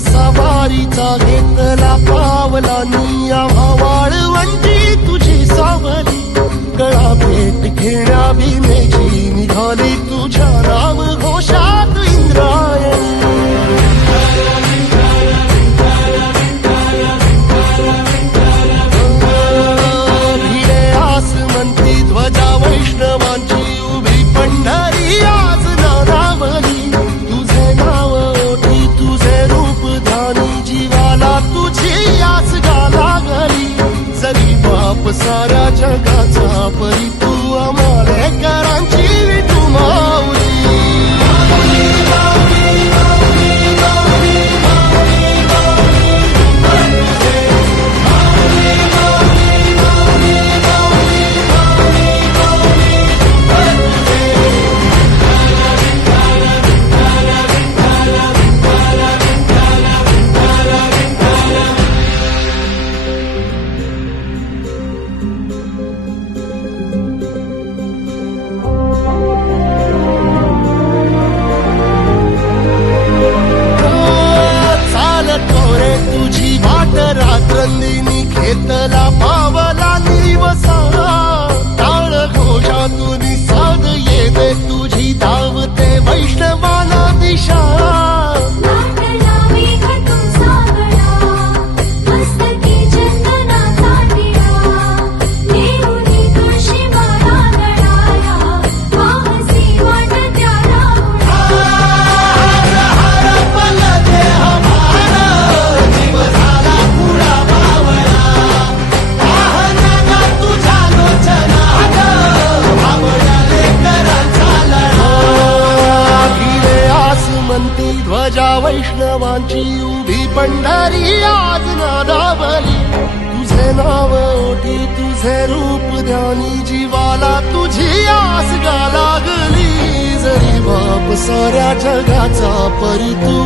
सवारीचा घेतला पावला निया वाळवंटी तुझी सावली कळा भेट घेण्या भीमेची निघाली तुझ्या राम घोषात इंद्रायणी भिडे आसमंती ध्वजा वैष्णवांची उभी पंढरी आज नारावली तुझे नाव ओठी तुझे रूप धानी जीवाला तुझी आस गाला गली जरी बाप साऱ्या जगाचा परी तू आमालेकरांची विठू माऊली रात्रंदिनी घेतला पावला निवसा टाळ घोषातून साध येते तुझी धावते वैष्णवाला दिशा ध्वजा वैष्णवांची उभी पंढरी आज नादावली तुझे नाव ओठी तुझे रूप ध्यानी जीवाला तुझी आस गा लागली जरी बाप साऱ्या जगाचा परी तू